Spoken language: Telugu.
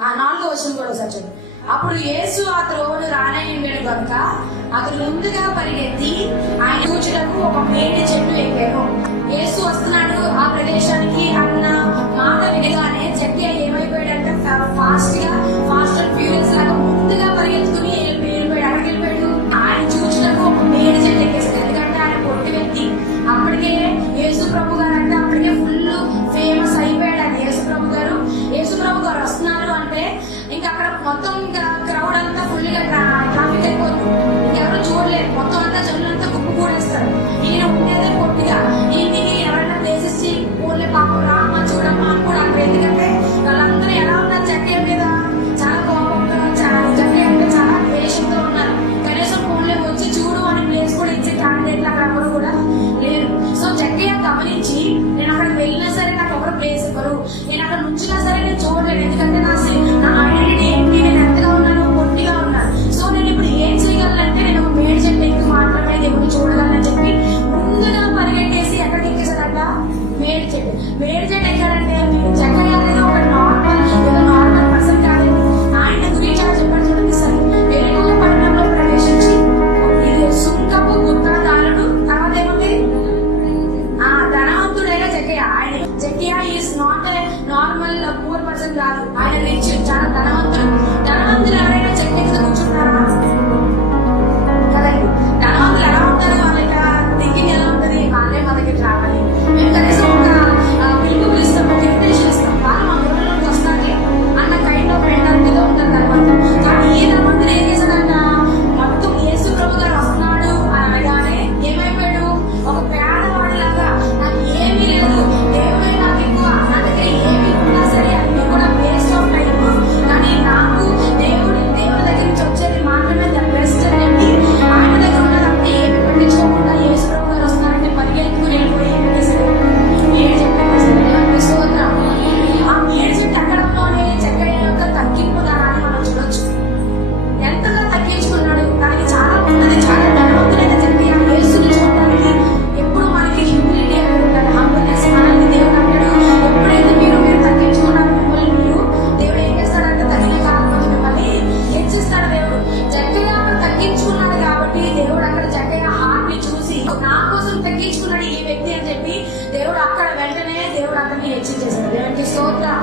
4వ వచనం కూడా ఒకసారి చూడండి. అప్పుడు యేసు ఆ త్రోవను రానయ్యుండెను కనుక అతను ముందుగా పరిగెత్తి ఆయన చూచుటకు ఒక మేడి చెట్టు ఎక్కాను. యేసు వస్తున్నాడు ఆ ప్రదేశానికి అన్న మాట వినగానే జక్కయ్య ఏమైపోయాడంటే ఫాస్ట్ అండ్ ఫ్యూరియస్ లాగా ముందుగా పరిగెత్తుకుని వెళ్ళిపోయాడు. అక్కడికి వెళ్ళిపోయాడు. ఆయన చూచుటకు ఒక మేడి చెట్టు ఎక్కేసాడు. ఎందుకంటే ఆయన పొట్టి వ్యక్తి. అప్పటికే యేసు ప్రభు గారు అంటే అప్పటికే ఫుల్ ఫేమస్ అయిపోయాడు. ఆయన యేసు ప్రభు గారు వస్తున్నారు అంటే ఇంకా అక్కడ మొత్తం క్రౌడ్ అంతా ఫుల్ గా ట్రాఫిక్ అయిపోతుంది. ఎవరు చూడలేదు. మొత్తం అంతా జనులంతా గుప్పు కూడేస్తారు. ఈయన ఉండేదే పొట్టిగా. ఈయనకి ఎవరైనా ప్లేసెస్ ఊర్లే పాపం రామ్మా చూడమ్మా అని కూడా అంటారు. ఎందుకంటే వాళ్ళందరూ ఎలా ఉన్నారు, జక్కయ్య మీద చాలా కోపంగా, జక్కయ్య అంటే చాలా ద్వేషంతో ఉన్నారు. కనీసం ఫోన్లే వచ్చి చూడు అని ప్లేస్ కూడా ఇచ్చే క్యాండిడేట్లు అక్కడ ఎవరు కూడా లేరు. సో జక్కయ్య గమనించి నేను అక్కడ వెళ్ళినా సరే నాకు ఎవరు ప్లేస్ ఇవ్వరు, నేను అక్కడ నుంచినా సరే నేను చూడలేను. ఎందుకంటే నా ఐడెంటిటీ ఏంటి, నేను ఎంతగా ఉన్నాను, పొట్టిగా ఉన్నాను. సో నేను ఇప్పుడు ఏం చేయగలనంటే నేను ఒక మేడి చెట్టు ఎక్కి మాత్రమే దేవుడిని చూడగలనని చెప్పి ముందుగా పరిగెట్టేసి ఎక్కడికి ఎక్కేసాడంట, మేడి చెట్టు ఎక్కాడంటే జక్కయ్య అనేది ఒక నార్మల్ పర్సన్ కాదు. ఆయన గురించి అలా చెప్పాడు చూడండి. సరే వెలుగు పట్టణంలో ప్రవేశించి ఇది సుంకపు గుత్తదారుడు, తర్వాత ఏముంది ధనవంతుడైన Jakkayya. Jakkayya is not a normal poor person కాదు. ఆయన రిచ్, చాలా ధనవంతులు ఎవరైనా జక్కయ్య కింద కూర్చుంటారా కదండి. ధనవంతులు ఎలా ఉంటారు, వాళ్ళ థింకింగ్ ఎలా ఉంటుంది, వాళ్ళే మా దగ్గరికి రావాలి, మేము కనీసం ఒక పిలుస్తాం, ఒక ఇన్విటేషన్ ఇస్తాం, వాళ్ళు మా ఊళ్ళలోకి వస్తారే అన్న కైండ్ ఆఫ్ మెంటాలిటీలో ఉంటారు ధనవంతులు. కానీ ఈ ధనవంతులు ఏం చేశాడంట, మొత్తం యేసు ప్రభు గారు వస్తున్నాడు అనగానే ఏమైపోయాడు, ఒక పేదవాడిలాగా నాకు ఏమీ లేదు, దేవుడే నాకు ఎక్కువ, నా దగ్గర ఏమీ ఉన్నా సరే అన్ని కూడా వేస్ట్ ఆఫ్ టైం, కానీ నాకు దేవుడి దగ్గర నుంచి వచ్చేది మాత్రమే ద బెస్ట్ అని చెప్పి ఆయన దగ్గర ఉన్నదంటే ఏమి పట్టించుకోకుండా యేసు ప్రభు గారు వస్తున్నారంటే పరిగెత్తుకుని వెళ్ళిపోయి ఏం చేశారు, మేడి చెట్టు ఎక్కేశారు. స్తోత్రం. ఆ మేడి చెట్టు ఎక్కడంలోనే జక్కయ్య యొక్క తగ్గింపు దానాన్ని మనం చూడొచ్చు. ఎంతగా తగ్గించుకున్నాడు. దానికి చాలా ఉన్నది, చాలా ధనవంతులైన జక్కయ్య యేసుని చూడడానికి ఎప్పుడు మనకి హ్యూమిలిటీ అనేది ఉండాలి, హంబుల్నెస్. మనల్ని దేవుడు అంటాడు, ఎప్పుడైతే మీరు తగ్గించుకున్నారు మిమ్మల్ని మీరు దేవుడు ఏం చేస్తాడంటే తగిన కాకపోతే మిమ్మల్ని హెచ్చిస్తాడు దేవుడు. జక్కయ్య అక్కడ తగ్గించుకున్నాడు కాబట్టి దేవుడు అక్కడ జక్కయ్య హార్ట్ ని చూసి నా కోసం తగ్గించుకున్నాడు ఈ వ్యక్తి అని చెప్పి దేవుడు అక్కడ వెంటనే దేవుడు అతన్ని హెచ్చించేస్తాడు. దేవుడికి స్తోత్రం.